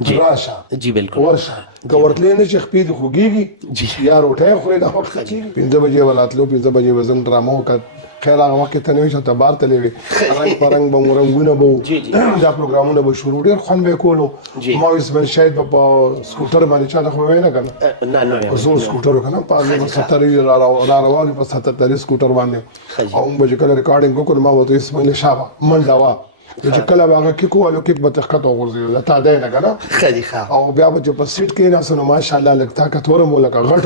راشه جی بالکل ورشه که ورتلې نه چې خپې دې خوږېږي یا روټۍ خورې دا وخت کېږي 5 بجې وراتلو 5 بجې به زم ډرامه وکړ خیر هغه وخت کې ته نه وې چې ته بار تللی وې رنګ په رنګ به مو رنګونه به دا پروګرامونه به شروع ډېر خوند به یې کولو ما وې اسماعیل شاهید به په سکوټر باندې چا نه خو وی نه که نه زه سکوټر و که نه په هغې به 70 را روان په 77 سکوټر باندې او موږ به چې کله ریکارډینګ وکړو ما ورته اسماعیل شاه منډه وه چې کله به هغه کیک ووالو کیک به ته ښکته وغورځېدو له تا دی نه که نه او بیا به چې په سیټ کېناستو نو ماشاءالله لږ طاقت ورم و لکه غټ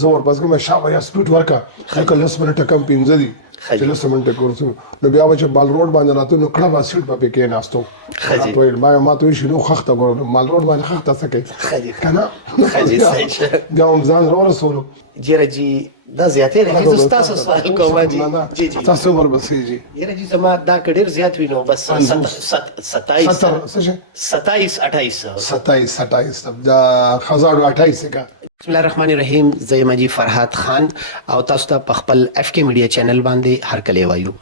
زه ورپسې کوم شا به یا سپیډ ورکړه لکه 10 منټه کم 15 دي چې 10 منټه کورسو نو بیا به چې مال روډ باندې راتلو نو کړه به سیټ به پې کېناستو ما ته وایي شنو خښته ګورو مال روډ باندې خښته څه کوي که نه بیا هم ځان راورسولو جیره جی دا زیاتې دی زه ستاسو سوال کوم جی جی تاسو ورپسې جی یاره جی زما دا که ډېر زیات وي نو بس 27 دا خزاړو 28 کا بسم الله الرحمن الرحیم زه یم جی فرحات خان او تاسو ته په خپل اف کې میډیا چینل باندې هر کله وایو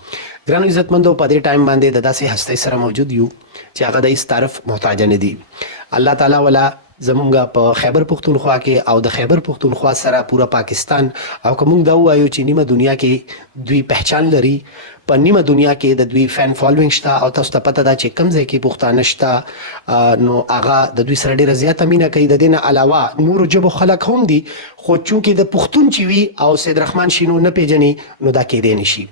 ګرانو عزتمندو په دې ټایم باندې د داسې هستۍ سره موجود یو چې هغه د هیڅ طرف محتاج نه دي الله تعالی ولا زمونږ په خیبر پختونخوا کې او د خیبر پختونخوا سره پورا پاکستان او کوم دا وایو چې نیمه دنیا کې دوی پہچان لري په نیمه دنیا کې د دوی فین فالوینګ شته او تاسو ته پته ده چې کوم ځای کې پښتانه شته نو هغه د دوی سره ډېره زیاته مینه کوي د دې نه علاوه نورو ژبو خلک هم دي خو چونکې د پښتون چې وي او سید رحمان شینو نه پیژني نو دا کېدی نه شي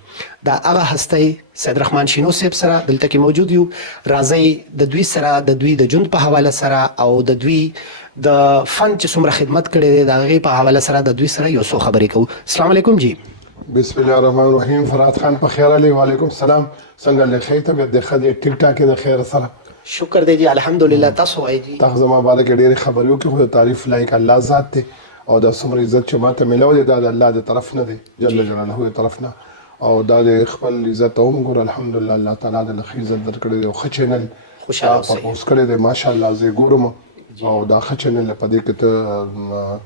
دا هغه هستی سید رحمان شینو صاحب سره دلته کې موجود یو راځئ د دوی سره د دوی د ژوند په حواله سره او د دوی د فن چې څومره خدمت کړی دی د هغې په حواله سره د دوی سره یو څو خبرې کوو السلام علیکم جی بسم الله الرحمن الرحیم فرحات خان په خیر علی وعلیکم السلام څنګه لخې ته د خدای ټیک ټاک د خیر سره شکر دی جی الحمدلله تاسو وایي جی تاسو زما بارے کې ډېرې خبرې وکړې خو د تعریف لایق الله ذات دی او د څومره عزت چې ماته ملو دی دا د الله د طرف نه دی جل جلاله د طرف نه او دا د خپل عزت هم ګور الحمدلله الله تعالی د لخي عزت درکړي دی او ښه چینل خوشاله اوس کړی دی ماشاءالله زه ګورم او دا ښه چینل په دې کې ته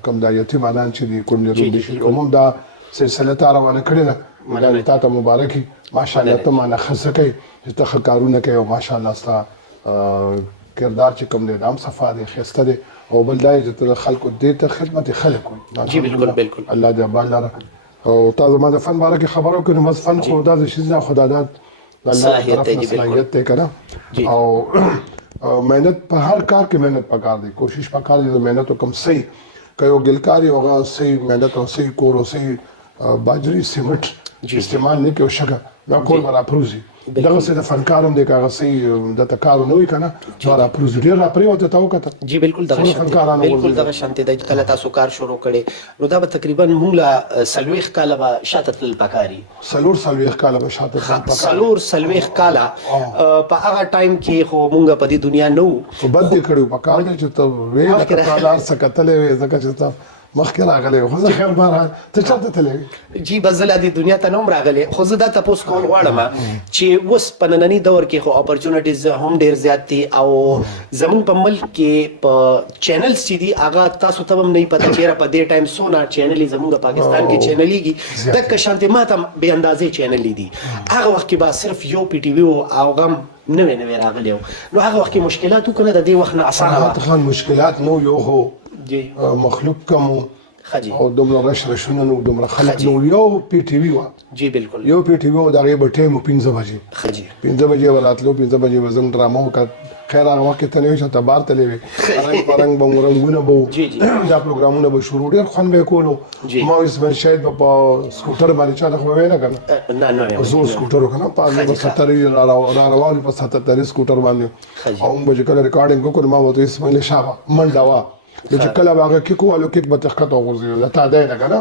کوم دا یتیمانان چې دي کونډې روندې شي کوم دا سلسله تا روانه کړې ده مګر تا ته مبارکي ماشاءالله ته مانه ښه کوي چې ته ښه کارونه کوي او ماشاءالله ستا کردار چې کوم دی هم صفا دی ښایسته دی او بل دا چې ته د خلکو دې ته خدمت خلک کوي جی بالکل بالکل الله دې ابال لره او تا زما د فن باره کې خبرو کوي نو بس فن خو دا د شیز نه خدا داد صلاحیت دی که نه او مهنت په هر کار کې مهنت پکار دی کوشش پکار دی مهنت کم صحیح که یو ګلکاري هغه صحیح مهنت او صحیح کور او صحیح باجري سیمټ استعمال نه کوي او شګه دا کور به راپروزي دغه څه د فنکار هم دی که هغه صحیح دته کار نه وي که نه نو راپروزي ډېر راپرېوته ته وکته جی بالکل دغه شانتې دی کله تاسو کار شروع کړی نو دا به تقریبا موږ له 40 کاله به شاته تلل پکاري 40 کاله به شاته تلل پکاري 40 کاله په هغه ټایم کې خو موږ په دې دنیا نه وو خو بد دې کړی پکار دی چې ته وې لکه تا لار څه کتلې وې ځکه چې ته مخکې راغلی خو زه خیر بهرحال ته چېرته تللی جی بس زه لا دې دنیا ته نه هم راغلی خو زه دا تپوس کول غواړم چې اوس په ننني دور کې خو اپرچونټیز هم ډېر زیات دي او زموږ په ملک کې په چینلز چې دي هغه تاسو ته هم نه پته چېرې په دې ټایم څونه چینلې زموږ پاکستان کې چینلېږي دکه شانتې ما ته بې اندازې چینلې دي هغه وخت کې به صرف یو پی ټي وي و او هغه هم نوې راغلی و نو هغه وخت کې مشکلات و که نه د دې وخت نه اسانه وه مشکلات نو یو خو مخلوق کم او دومره رشونه نو دومره خلک نو یو پی ټي وي وه جی بالکل یو پی ټي وي و د هغې به ټایم و 15 بجې 15 بجې به راتلو 15 بجې به زم ډرامه وکړه خیر هغه وخت کې ته نه وې چې ته بار تللی وې رنګ په رنګ به مو رنګونه به دا پروګرامونه به شروع ډېر خوند به یې کولو ما اسماعیل شاهید به په سکوټر باندې چا ته خو وی نه که نه زه سکوټر و که نه په هغې به 70 را روان په 77 سکوټر باندې او موږ به چې کله ریکارډینګ وکړو ما ورته اسماعیل شاه منډه وه چې کله به هغه کیک ووالو کیک به ته ښکته وغورځېدو له تا دی نه که نه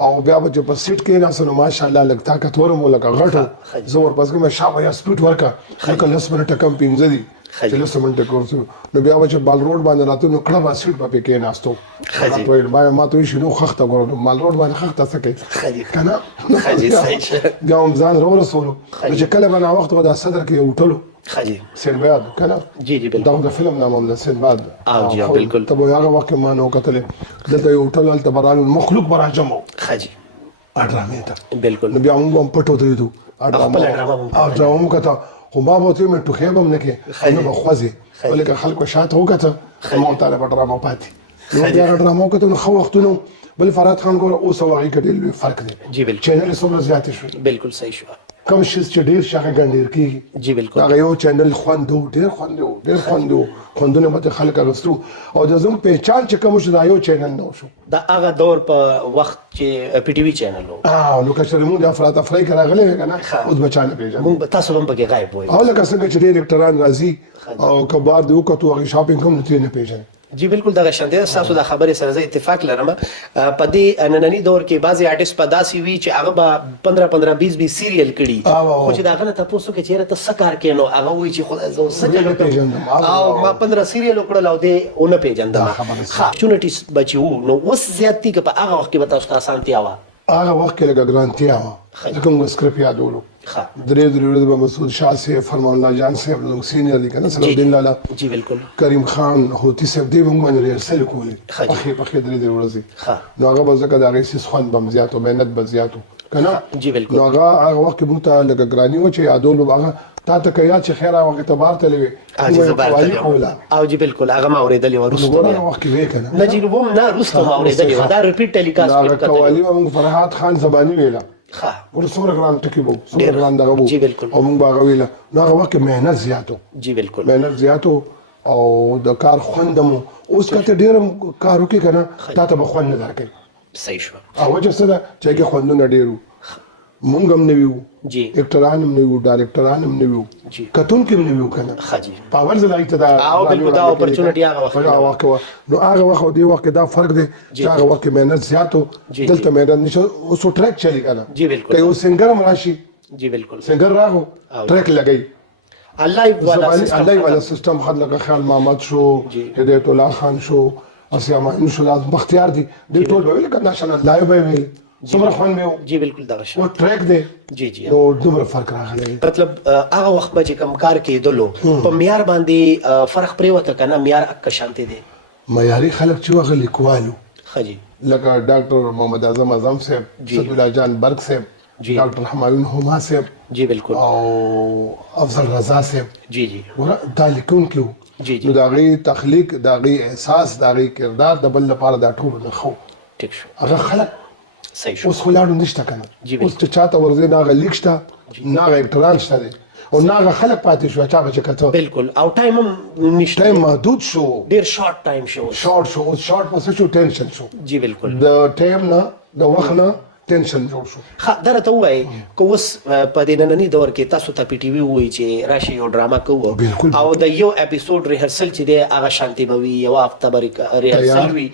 او بیا به چې په سیټ کېناستو نو ماشاءالله لږ طاقت ورم و لکه غټ زه ورپسې کوم شا به یا سپیډ ورکړه لکه 10 منټه کم 15 دي چې 10 منټه کورسو نو بیا به چې مال روډ باندې راتلو نو کړه به سیټ به پې کېناستو ما ته وایي شنو خښته ګوره مال روډ باندې خښته څه کوي که نه بیا هم ځان راورسولو نو چې کله به ناوخته به دا صدر کې یو هوټل سینباد که نه جی جی دا د فلم نام هم ده سینباد بالکل ته به هغه وخت کې ما نه وکتلې دلته یو هوټل هلته به رالو مخلوق به راجمع و ډرامې ته بالکل نو بیا موږ هم پټ ودرېدو ډرامه مو کته خو ما به ورته ویل ټوخی به هم نه کړې نه به خوځې ولې که خلکو شاته وکته مو طالب ډرامه پاتې نو بیا ډرامه کته نو خو وختونو بل فرات خان ګوره اوس هغه کې ډېر فرق دی جی بالکل چینل څومره زیات شو بالکل صحیح شو کوم شي چې ډېر شاګه ګڼل کېږي جی بالکل هغه یو چینل خوندو ډېر خوندو خوندونه به خلک اغوستو او د زم پہچان چې کوم شو دا یو چینل نو شو دا هغه دور په وخت چې پی ټی وی چینل وو نو که چې موږ د افراط افرای کې راغلي کنه اوس بچانه پیژنو موږ تاسو هم پکې غایب وای او لکه څنګه چې ډایرکټران راځي او کبار دی وکړو هغه شاپینګ کوم نه پیژني جی بالکل دا شانته تاسو د خبرې سره زه اتفاق لرم په دې نننی دور کې بعضي آرټیست په داسې وی چې هغه به 15 20 سیریل کړي خو چې دا غنه تاسو کې چیرې ته سکار کینو هغه وی چې خدای زو سچ او ما 15 سیریل وکړل او دې اون پیژندم ها چونټیس بچو نو وس زیاتی کې په هغه وخت کې به تاسو ته اسانتیا و هغه وخت کې لګ ګرانتیا و کوم سکرپ یادولو درې ورځې به مسعود شاه سے فرمان الله جان صاحب لوگ سینئر دي کنه صلاح الدین لالا جی بالکل کریم خان هوتی صاحب دی موږ باندې ریسل کولی په درې ورځې نو هغه به زکه دا غیسي خوان بم زیاتو مهنت به زیاتو کنه جی بالکل نو هغه وخت کې مونږ ته لګ ګرانی و چې یادولو هغه تا ته کیا چې خیر هغه ته بار تلوي او جی بالکل هغه ما اوریدلې ورسته هغه وخت کې وکنه نجیبوم نه رسته ما اوریدلې دا ریپیټ ټیلیکاست کړه قوالی موږ فرحات خان زبانی ویلا ورسره ګران ټکی وو څومره ګران دغه وو جی بالکل او موږ باغ ویلا نو هغه وخت مهنت زیاتو جی بالکل مهنت زیاتو او د کار خوندمو اوس کته ډیر کارو کې کنه تا ته بخوند نه درکې صحیح شو او وجه سره چې کې خوندونه ډیرو مونږ هم نه ویو جی اکټران هم نه ویو ډایرکټران هم نه ویو جی کتون کې هم نه ویو کنه خاجي پاور زلای ته دا او بالکل دا اپورچونټی هغه وخت نو هغه وخت دی وخت دا فرق دی چې هغه وخت مهنت زیاتو دلته مهنت نشو اوس ټریک چلی کنه جی بالکل که یو سنگر هم راشي جی بالکل سنگر راغو ټریک لګی الله والا سیستم خد لگا خیال محمد شو هدایت الله خان شو اسیاما انشاءالله بختیار دي د ټول ویل کنه نشنل لایو ویل څومره خوان به جی بالکل دا شو او ټریک دی جی جی نو دومره فرق راغلی مطلب هغه وخت به چې کم کار کېدلو په معیار باندې فرق پریوته کنه معیار اک شانته دي معیاري خلک چې وغه لیکوالو خجی لکه ډاکټر محمد اعظم اعظم صاحب سید الله جان برق صاحب ډاکټر حمایون هما صاحب جی بالکل او افضل رضا صاحب جی جی دا لیکون کیو جی جی نو دا غي تخلیق دا غي احساس دا غي کردار د بل لپاره دا ټول نه خو ټیک شو هغه خلک صحیح شو اوس خلاړو نشته کنه اوس چې چاته ورځي دا غلیک شته نه اکټران شته او نه خلک پاتې شو چا به کته بالکل او ټایم هم نشته ټایم محدود شو ډیر شارټ ټایم شو شارټ پس شو ټینشن شو جی بالکل د ټایم نه د وخت نه ټینشن جوړ شو درته وای کو اوس په دې نننی دور کې تاسو ته پی ټی وی وای چې راشي یو ډراما کوو او د یو اپیسوډ ریهرسل چې دی هغه شانتي بوي یو هفته بری ریهرسل وی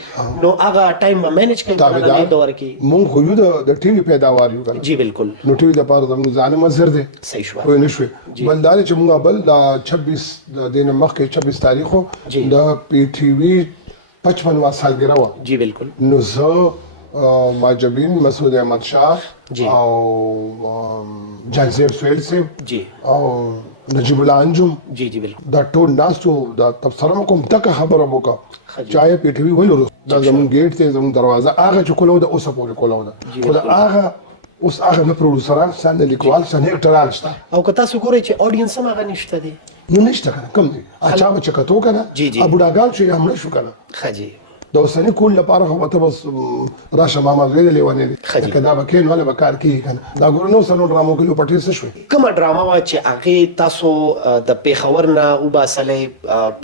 نو هغه ټایم مینیج کوي په نننی دور کې مونږ خو یو د ټي وی پیداوار یو جی بالکل نو ټي وی د پاره زموږ ځان مزر دی صحیح شو وای نشو بلدار چې مونږ بل د 26 د دین مخکې 26 تاریخو د پی ټی وی 55 وا سالګرا و جی بالکل نو زه ماجبین مسعود احمد شاه او جانزیب سویل صاحب جی او نجیب الله انجم جی جی بالکل دا ټول ناسو دا تبصره کوم تک خبره موکا چای پی ټی وی ولر دا زمون گیټ ته زمون دروازه هغه چې کولو د اوسه پورې کولو دا خو دا هغه اوس هغه نه پروډوسران څنګه لیکوال څنګه اکټران شته او که تاسو ګورئ چې اډینس هم هغه نشته دی نو نشته کنه کم دی اچھا بچ کتو کنه ابو ډاګان چې هم نشو کنه خجی د اوسنی کول لپاره خو ته بس راشه ماما غوې لیوانې دي کدا بکین ولا بکار کی کنه دا ګورو نو سنو ډرامو کې پټی څه شو کوم ډراما وا چې هغه تاسو د پیښور نه او باسلې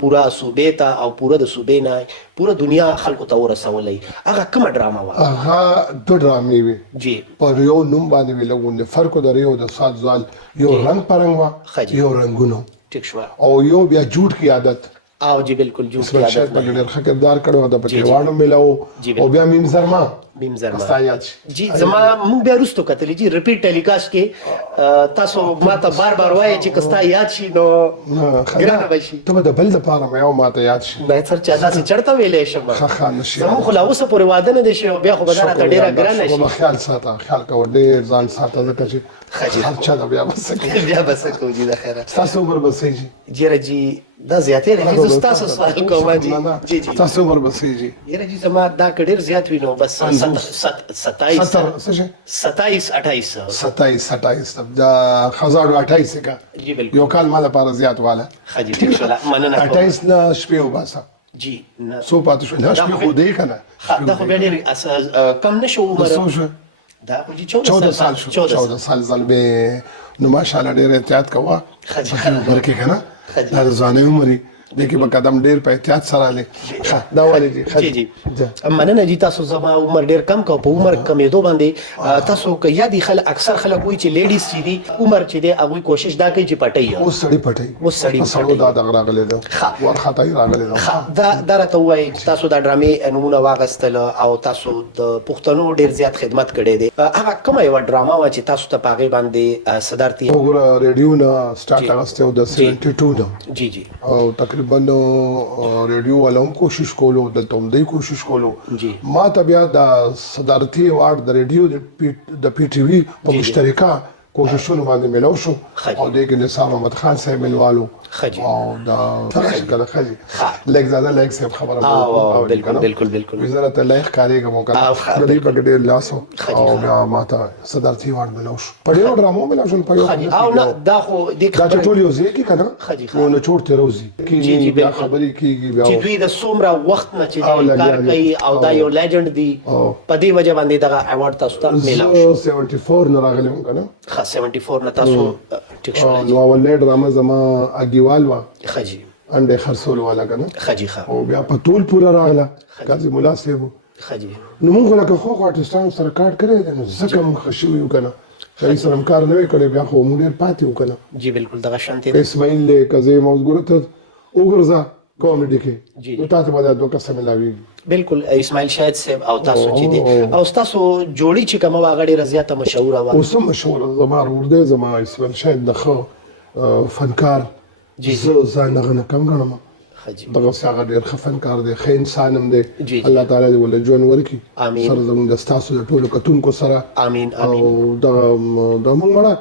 پورا صوبې ته او پورا د صوبې نه پورا دنیا خلکو ته ورسولې هغه کوم ډراما وا هغه د ډرامې وی جی پر یو نوم باندې ویلونه فرق درې او د سات ځال یو رنگ پرنګ وا یو رنگونو ټیک شو او یو بیا جوړ کی عادت او جی بالکل جو کی عادت بغیر خکردار کړو د پټي واړو ملاو او بیا میم زرما استایات جی زما مونږ بیا رستو کتلې جی ریپیټ ټیلیکاست کې تاسو ماته بار بار وایي چې کستا یاد شي نو ګرانه وشي ته د بل د پاره مې او ماته یاد شي به تر چا داسې چړته ویلې شم ښه نشي زمو خو لا اوسه پورې واده نه دي شي بیا خو بدل ته ډیره ګرانه شي خیال ساته خیال کو ډیر ځان ساته ځکه چې خجی هر چا د بیا بس کو جی د خیره تاسو عمر بسېږي جی رجی دا زیاتې لري زه تاسو سوال کوم جی جی تاسو عمر بسېږي یره جی زما دا کډیر زیات وینو بس 27 27 دا 1028 کا جی بالکل یو کال مال لپاره زیات والا خجی ټیک شو مننه 28 نه شپې وباسه جی نه څو پاتې شو نه شپې خو دی کنه دا خو بیا ډېر کم نه شو عمر څو شو دا خو جی 14 سال شو 14 سال به نو ماشاءالله ډېر احتیاط کوه عمر کې کنه دا ځانې عمر دغه په قدم ډېر په احتیاط سره لې دا والي جی جی مننه جی تاسو زما عمر ډېر کم کو په عمر کمېدو باندې تاسو که یادي خلک اکثر خلک وایي چې لیډیز چې دي عمر چې دی هغه کوشش دا کوي چې پټي اوس سړی دا دغه راغلی دا ورخه راغلی دا راته وایي تاسو دا ډرامې نمونه واغستل او تاسو د پښتنو ډېر زیات خدمت کړی دی هغه کومه یو ډراما و چې تاسو ته پاغي باندې صدارتي وګوره ریډیو نه سٹارټ اغسته د 72 دا جی جی او تقریبا ریډیو والوں کوشش کولو د تومدې کوشش کولو ما ته بیا د صدارتي وارد د ریډیو د پی ټی وی په مشترکه کوششونه باندې ملو شو او دغه نثار محمد خان صاحب ملوالو او دا څنګه خجي لیک زاده لیک صاحب خبره او بالکل وزارت لیک کاریګه مو کړه د دې په ډېر لاسو او بیا ماته صدارتي وارد ملو شو په ډېر ډرامو ملو شو په یو او نه دا خو د ټول یو ځای کې کنه نو نه چورته روزي جی بیا خبرې کیږي بیا چې دوی د څومره وخت نه چې کار کوي او دا یو لیجند دی په دې وجه باندې دا ایوارډ تاسو ته ملو شو 74 نه راغلی کنه 74 نه تاسو ټیک شو نو اول ډرامه زما اګیوال وا خجی انډه خرصول والا کنه خجی او بیا په ټول پورا راغله قاضي مولا صاحب خجی نو موږ له خو آرټستان سره کار کړی نو ځکه موږ خوشو یو کنه چې سره کار نه کړی بیا خو موږ ډیر پاتې وکنه جی بالکل دغه شانتي اسماعیل له کزه موږ ګورته وګرځا کامیډي کې نو تاسو باندې دوه قسم ملاوي بالکل اسماعیل شاهد صاحب او تاسو چې دي او تاسو جوړی چې کومه واغړي رضیات مشهور و او سم مشهور زما ورده زما اسماعیل شاهد دغه فنکار زه ځانغه کم غنم دغه څنګه ډیر فنکار دی خې انسانم دی الله تعالی دې ول جون ورکی سره زموږ د تاسو د ټولو کتونکو سره امين او د موږ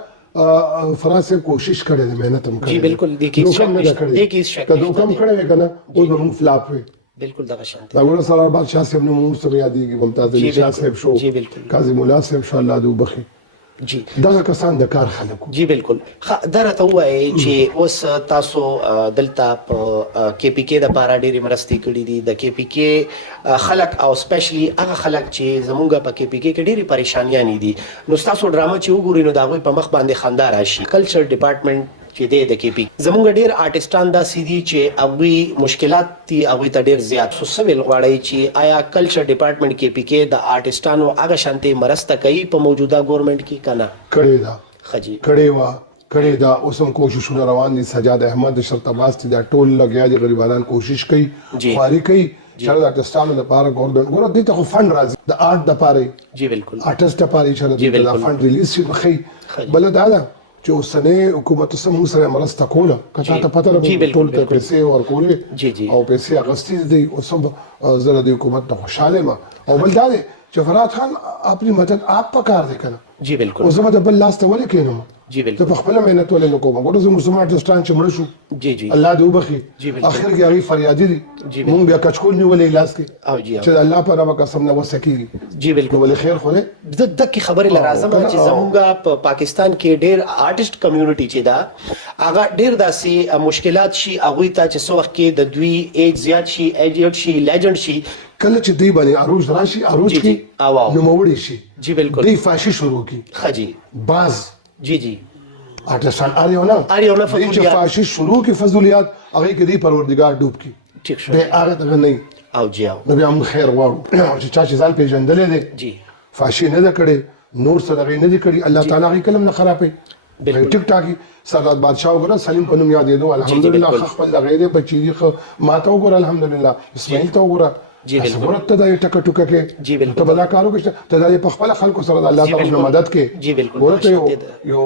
فرانسې کوشش کړې ده مهنت هم کړې جی بالکل د کی شک کدو کم کړې کنه او د فلاپ وي بالکل دغه شانتي دا ګور سره بادشاہ صاحب نو موږ سره یادېږي ممتاز علي شاه صاحب شو جی بالکل قاضي مولا صاحب شو الله دې وبخي جی دغه کسان د کار خلکو جی بالکل درته وایي چې اوس تاسو دلته په کې پی کې د پاره ډېری مرستې کړې دي د کې پی کې خلک او سپیشلی هغه خلک چې زمونږ په کې پی کې ډېری پریشانیاں دي نو تاسو ډرامه چې وګورئ نو دا غوي په مخ باندې خندا راشي کلچر ډپارټمنټ چې د کې پی زمونږ ډېر آرټستان دا سیدي چې هغه مشکلات دي هغه ته ډېر زیات سوسویل غواړي چې آیا کلچر ډپارټمنټ کې پی کې د آرټستانو هغه شانتي مرسته کوي په موجوده ګورنمنت کې کنه کړي دا خجی کړي دا اوسم کوششونه روان دي سجاد احمد شرطباز دي دا ټول لګیا دي غریبانان کوشش کوي خواري کوي چې د آرټستانو لپاره ګورنمنت دې ته فند راځي د آرټ لپاره جی بالکل آرټست لپاره چې دا فند ریلیز شي خي بل دا چې اوسنۍ حکومت سم سره مرسته کوله کته ته پته لګي ټول ته پیسې ورکولې او پیسې اغستې دي اوسم زره د حکومت ته خوشاله ما او بل دا چې فرات خان خپل مدد آپ پکار دی کنه جی بالکل اوس به بل لاس ته ولې کینم جی بالکل ته خپل مهنت ولې نکوم ګوره زموږ سمارټ ستان چې مړ شو جی جی الله دې وبخي اخر کې هغه فریادي دي مونږ بیا کچکول نیولې لاس کې او جی چې الله په رب قسم نه وسکیږي جی بالکل ولې خیر خو د دغه خبرې لازم چې زموږ په پاکستان کې ډېر آرټست کمیونټي چې دا هغه ډېر داسې مشکلات شي هغه ته چې څو وخت کې د دوی ایج زیات شي ایجډ شي لیجند شي کله چې دی باندې عروج راشي عروج کې نوموړي شي جی بالکل دی فاشي شروع کی خجی باز جی جی آرټستان اریونا فضولیات فاشي شروع کی فضولیات هغه کې دی پروردگار ډوب کی ټیک شو به هغه ته نه او جی او نو بیا موږ خیر غواړو چې چا چې ځان پیژندلې دي جی فاشي نه ده کړي نور سره نه دي کړي الله تعالی هغه کلم نه خرابې بالکل ټیک ټاکی سردار بادشاہ وګړه سلیم په نوم یادېدو الحمدلله خپل غیره بچی ماته وګړه الحمدلله اسماعیل ته وګړه جی بالکل ورته دا ټکه ټوکه کې جی بالکل ته بلا کارو کې ته د خپل خلکو سره الله تعالی مدد کې جی بالکل ورته یو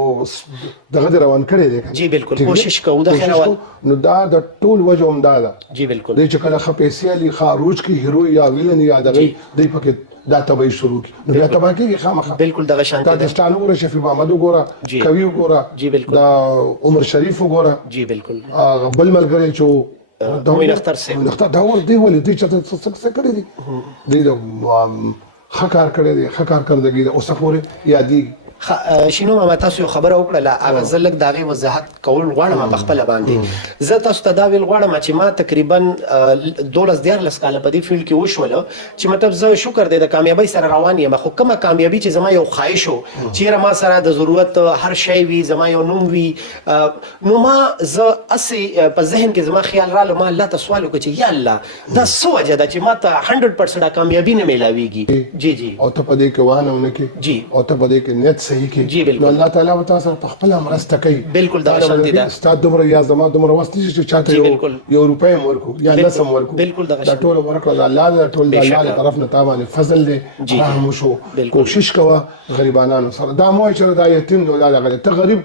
دغه روان کړی دی جی بالکل کوشش کوو د خیر نو دا د ټول وجه هم دا ده جی بالکل د چې کله خپېسي علي خاروج کې هیرو یا ویلن یا دغه دی پکې دا تبعی شروع کی نو بیا تبع کې خامخا بالکل دغه شانتي دا دستانو ګوره شفیع محمد وګوره کوي وګوره جی بالکل دا عمر شریف وګوره جی بالکل بل ملګری چې موین اختر صاحب اختر دا ور دی ولې دی چې څه کړی دی د خکار کړی دی خکار کړی دی اوس پورې یادي شینو ماما تاسو یو خبره وکړه هغه زه لږ د هغې وضاحت کول غواړم په خپله باندې زه تاسو ته دا ویل غواړم چې ما تقریبا 12-14 کاله په دې فیلډ کې وشوله چې مطلب زه شکر دی د کامیابۍ سره روان یم خو کومه کامیابي چې زما یو خواهش و چیرې ما سره د ضرورت هر شی وي زما یو نوم وي نو ما زه هسې په ذهن کې زما خیال راغله ما الله ته سوال وکړ چې یا الله دا څه وجه ده چې ما ته 100% کامیابي نه میلاویږي جی جی او ته په دې کې وانه ونکې جی او ته په دې کې نیت صحیح کې جی بالکل الله تعالی به تاسو سره په خپله مرسته کوي بالکل دغه شانتي ده استاد دومره یا زما دومره وخت نشي چې چاته یو روپۍ هم ورکو یا لسم ورکو بالکل دغه دا ټول ورکړه د الله د ټول د الله له طرف نه تا باندې فضل دی رحم وشو کوشش کوه غریبانو سره دا مو چې دا یتیم دی دا ته غریب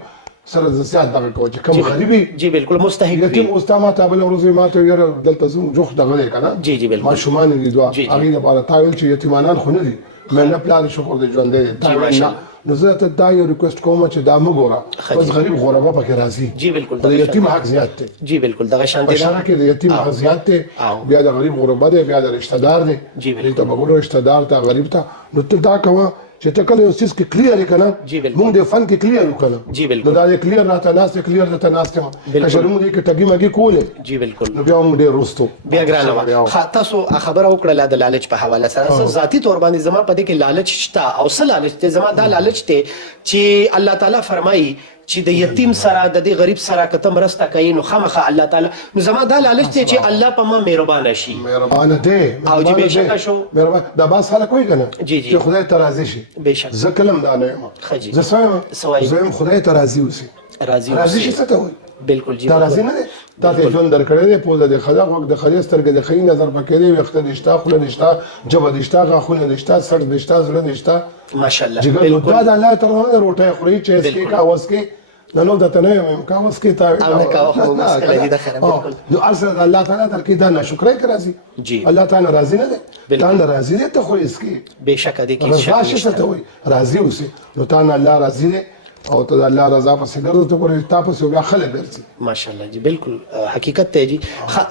سره زیات دغه کوي چې کوم غریبي جی بالکل مستحق یتیم استاد ته بل ورځ ما ته یره دلته زوم جوخ دغه دی کنه جی جی بالکل ما شومان دي دوا هغه لپاره تاویل چې یتیمانان خو نه دي مې نه پلان شکر دې ژوند دې تا نو زه ته دا یو ریکوست کوم چې دا مو ګوره بس غریب غربا پکې راځي جی بالکل د یتیم حق زیات دی جی بالکل دغه شانتي بشاره کې د یتیم حق زیات دی بیا د غریب غربا دی بیا د رشتہ دار دی جی بالکل ته بګورو رشتہ دار ته غریب ته نو ته دا کوه چې ته کله یو څیز کې کلیر کنه موږ د فن کې کلیر وکړو جی بالکل نو دا کلیر راته ناس کلیر راته ناس ته کشرمو دې کې ټګي مګي کولې جی بالکل نو بیا موږ ډېر روستو بیا ګرانه تاسو خبره وکړه د لالچ په حواله سره ذاتی تور باندې زما په دې کې لالچ شته او څه لالچ ته زما دا لالچ ته چې الله تعالی فرمایي چې د یتیم سره د دې غریب سره کته مرسته کوي نو خامخه الله تعالی نو زما دا لالچ ته چې الله په ما مهربان شي مهربان دی او جی بهشکه شو مهربان دا باس خلک کوي کنه جی جی چې خدای ته راضي شي بهشکه زه کلم دا نه یم خجی زه سویم خدای ته راضي اوسي راضي شي څه ته وایي بالکل جی راضي نه دا ته ژوند درکړی دی پوزه د خدا وخت د خدای سترګې د خې نظر پکې دی وخت د اشتا خو د اشتا جبه د اشتا غاخونه د اشتا سر د اشتا زړه د اشتا ماشاءالله بالکل دا الله تعالی روټه خوري چې اسکی کا وسکي نو دا ته نه یم کا وسکي تا او کا خو مسله دي خیره بالکل نو اصل الله تعالی درکې دا نه شکرای راضي جی الله تعالی راضي نه دی تا نه راضي دی ته خو اسکی بهشکه دي کې رضا شي ته وي راضي اوسي نو تا نه الله راضي دی او ته الله رضا پسې ګرځو ته ګورې تا پسې بیا خلک ګرځي ماشاءالله جی بالکل حقیقت ته جی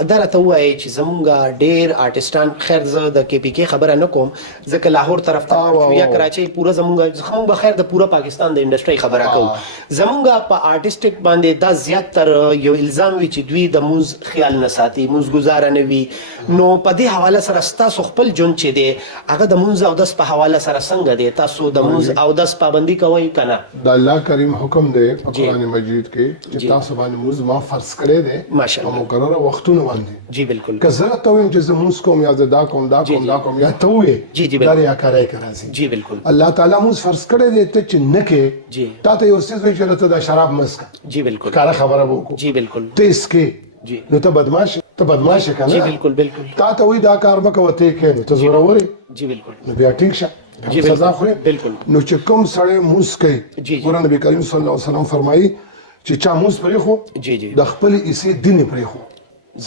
دا راته وایي چې زمونږ ډېر آرټسټان خیر زه د کې پی کې خبره نه کوم ځکه لاهور طرف ته یا کراچۍ پوره زمونږ به خیر د پوره پاکستان د انډسټري خبره کوو زمونږ په آرټسټک باندې دا زیات تر یو الزام وي چې دوی د موز خیال نه ساتي موز ګزاره نه وي نو په دې حواله سره ستاسو خپل ژوند چې دی هغه د موز او دس په حواله سره څنګه دی تاسو د موز او دس پابندي کوئ که نه د الله کریم حکم دی په قرآن مجید کې چې تاسو باندې موز ما فرض کړی دی ماشاءالله او مقرره وختونه باندې جی بالکل که زه ته وایم چې زه موز کوم یا زه دا کوم دا کوم دا کوم یا ته وایې دا ریاکارۍ کې راځي جی بالکل الله تعالی موز فرض کړی دی ته چې نه کې جی تا ته یو څیز وایي چې ته دا شراب مه څښه جی بالکل کاره خبره به وکړو جی بالکل ته څکې جی نو ته بدماش که نه جی بالکل بالکل تا ته وایي دا کار مه کوه ته یې کوې نو ته زورور یې جی بالکل نو بیا ټیک شه جی سزا خوري بالکل نو چې کوم سړی موس کوي قرآن نبی کریم صلی الله علیه وسلم فرمایي چې چا موس پرېښو جی جی د خپل حصې دین یې پرېښو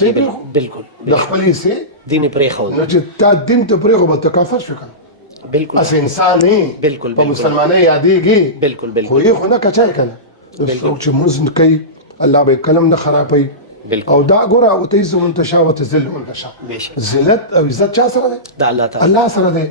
صحیح پرېښو بالکل د خپل حصې دین یې پرېښود نو چې تا دین ته پرېښو به ته کافر شو کنه بالکل اس انسان یې بالکل په مسلمانۍ یادېږي بالکل بالکل خو یې خو نه کچای کنه څوک چې موز کوي الله به قلم نه خرابوي او دا ګوره او ته عزت من تشاء وتذل من تشاء ذلت او عزت چا سره ده د الله تعالی الله سره ده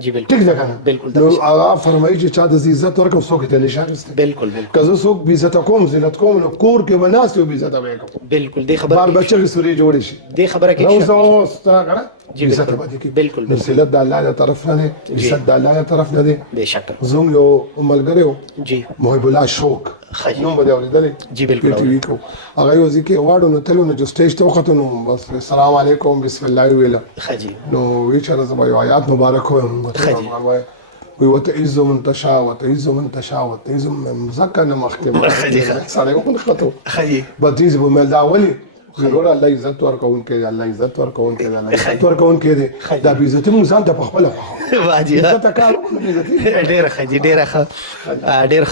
جی بالکل ټیک ده کنه بالکل نو هغه فرمایي چې چا د عزت ورکو څوک ته نشان است بالکل بالکل که زه څوک بي عزت کوم ذلت کوم نو کور کې وناسو بي عزت وکړم بالکل دې خبره بار بچي سوري جوړ شي دې خبره کې نو زه ستا کنه جی بالکل نو ذلت د الله له طرف نه ده عزت د الله له طرف نه ده بهشکه زوم یو ملګری جی محب الله شوق نو بده اوریدلې جی بالکل هغه یو ځکه واړو نو تلو نو چې سټیج ته وخت نو بس السلام علیکم بسم الله ویلا خجی نو وی چې زما یو آیات مبارک وم وی وتعز من تشاء وتعز من تشاء وتعز من زکه نه مخکې خجی سره یو خطو خجی بدیز به مل داولي ګور الله عزت ورکون کې الله عزت ورکون کې الله عزت ورکون کې دا به عزت مو ځان ته په خپل واجی عزت کار ډېر خجی ډېر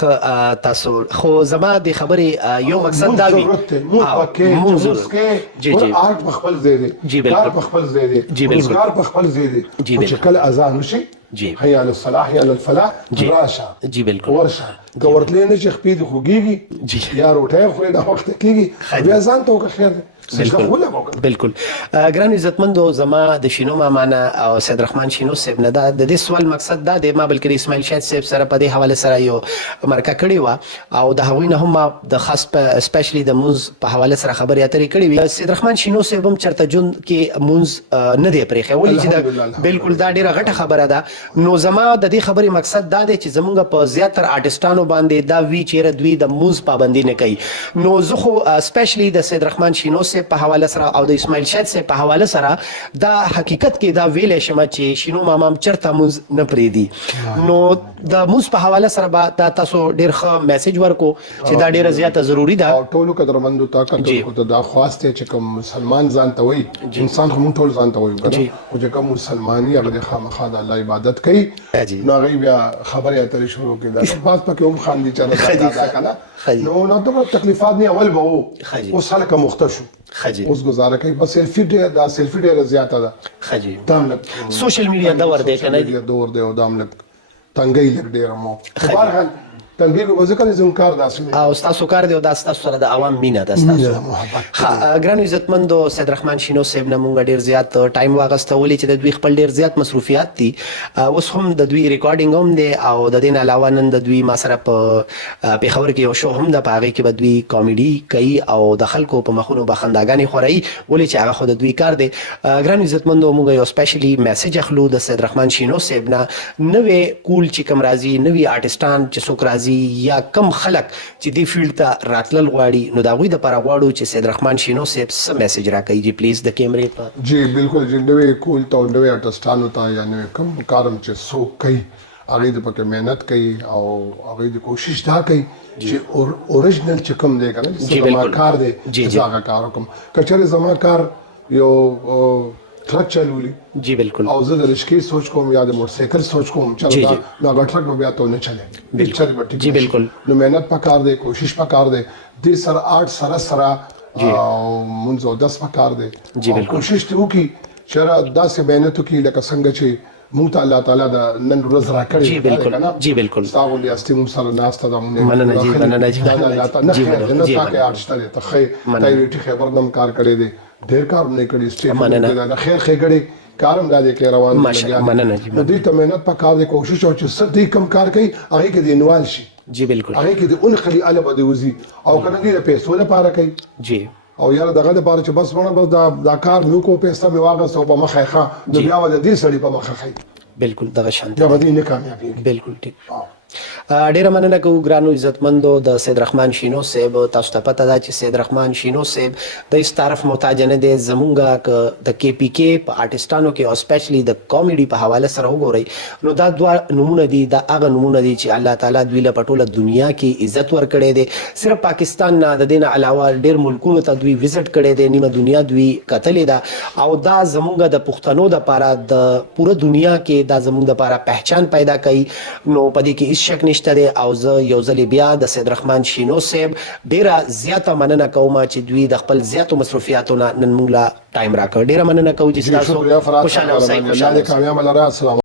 تاسو خو زما د خبرې یو مقصد دا وي موږ کې جی جی آرټ په خپل ځای دی جی بالکل په خپل ځای دی جی بالکل کار په خپل ځای دی چې کله اذان وشي جی حي على الصلاح حي على الفلاح راشه جی بالکل ورشه ګورتلې نه چې خپې د خوږيږي جی یا روټه خو دا وخت کېږي بیا ځان ته خیر دی څنګه ولا بالکل ګران عزتمندو زما د شینو ماما نه او سید رحمان شینو صاحب نه دا د دې سوال مقصد دا دی ما بلکې اسماعیل شاهد صاحب سره په دې حواله سره یو مرکه کړې وه او د هغوی نه هم ما د خاص سپیشلی د مونځ په حواله سره خبرې اترې کړې وي. سید رحمان شینو صاحب هم چېرته ژوند کې مونځ نه دی پرېښی ولې چې بالکل دا ډېره غټه خبره ده. نو زما د دې خبرې مقصد دا دی چې زمونږ په زیاتر آرټسټانو باندې دا وی چیرې دوی د مونځ پابندي نه کوي. نو زه خو سپیشلی د سید رحمان شینو صاحب په حواله سره او د اسماعیل شاهد صاحب په حواله سره دا حقیقت کې دا ویلی شم چې شینو ماما هم چېرته مونځ نه پرېږدي. نو د مونځ په حواله سره به دا تاسو ډېر ښه میسج ورکو چې دا ډېره زیاته ضروري ده. او ټولو قدرمندو ته کتونکو ته دا خواست دی چې کوم مسلمان ځان ته وایي انسان خو موږ ټول ځان ته وایو که نه خو چې کوم مسلمان یي هغه د خامخا د الله عبادت کوي نو هغوی بیا خبرې اترې شروع کړي دا بعض پکې هم خاندي چې دا که نه نو دومره تکلیفات نه اول به وو اوس هلکه مخته شو اوس ګزاره کوي بس سیلفي ډېره زیاته ده دا هم لږ سوشل میډیا دور دی که نه دور دی او دا هم لږ تنګۍ لږ ډېره مو خو بهرحال تنګۍ به ځکه دی زموږ کار داسې او ستاسو کار دی او دا ستاسو سره د عوام مینه ده ستاسو. ګرانو عزتمندو سید رحمان شینو صاحب نه مونږ ډېر زیات ټایم واخیسته ولې چې د دوی خپل ډېر زیات مصروفیات دي. اوس هم د دوی ریکارډینګ هم دی او د دې نه علاوه نن د دوی ما سره په پېښور کې یو شو هم ده په هغې کې به دوی کامیډي کوي او د خلکو په مخونو به خنداګانې خوروي ولې چې هغه خو د دوی کار دی. ګرانو عزتمندو مونږ یو سپیشلي میسج اخلو د سید رحمان شینو صاحب نه نوې کول چې کوم راځي نوي آرټسټان چې څوک راځي یا کم خلک چې دې فیلډ ته راتلل غواړي نو د هغوی دپاره غواړو چې سید رحمان شینو صاحب څه میسج راکوي جی پلیز د کیمرې په جی بالکل جی نوې کول ته او نوې آرټسټانو ته یا نوې کم کارم چې څوک کوي هغوی د پکې محنت کوي او هغوی د کوشش دا کوي چې اوریجنل چې کوم دی که نه چې زما کار دی زه هغه کار وکړم که چېرې زما کار یو ټرک چلولي جی بالکل او زه د رشکې سوچ کوم یا د موټرسایکل سوچ کوم چې دا هغه ټرک به بیا ته ونه چلې جی بالکل نو محنت پکار دی کوشش پکار دی دې سره آرټ سره او مونځ اودس پکار دی او کوشش دې وکړي چې داسې محنت وکړي لکه څنګه چې مونږ ته الله تعالی د نن ورځ راکړې جی بالکل جی بالکل ستا غوندې هستي مونږ سره ناسته ده مننه جی مننه جی الله تعالی نه خیر نه تا کې آرټ شته دی ته ښه تا یو ټي خبر نم کار کړی دی ډېر کار نه کړي سټیټ د خیر ښېګړې کارم دا دی کې روان مننه جی نو دوی ته محنت پکار دی کوشش او چې څه دوی کم کار کوي هغې کې د انوال شي جی بالکل هغې کې د اونخلي اله به د وځي او که نه دوی د پیسو لپاره کوي جی او یاره دغه دپاره چې بس ونه بس دا کار مې وکړو پیسه مې واخیسته او په مخه یې ښه نو بیا به د دې سړي په مخه ښایي بالکل دغه شانتي بیا به دوی نه کامیابېږي بالکل ټیک ډیره مننه کوو ګرانو عزتمندو د سید رحمان شینو صاحب تاسو ته پته ده چې سید رحمان شینو صاحب د هیڅ طرف محتاج نه دی زمونږ د کې پی کې په آرټسټانو کې او سپیشلی د کامیډي په حواله سره وګورئ نو دا دوه نمونه دي دا هغه نمونه دي چې الله تعالی دوی له په ټوله دنیا کې عزت ورکړی دی صرف پاکستان نه د دې نه علاوه ډېر ملکونو ته دوی وزټ کړی دی نیمه دنیا دوی کتلې ده او دا زمونږ د پښتنو دپاره د پوره دنیا کې دا زمونږ دپاره پہچان پیدا کوي نو په دې کې هیڅ شک نشته دی او زه یو ځلې بیا د سید رحمان شینو صاحب ډېره زیاته مننه کوم چې دوی د خپل زیاتو مصروفیاتو نه نن موږ له ټایم راکړ ډېره مننه کوو چې تاسو خوشحاله اوسئ کامیاب لره السلام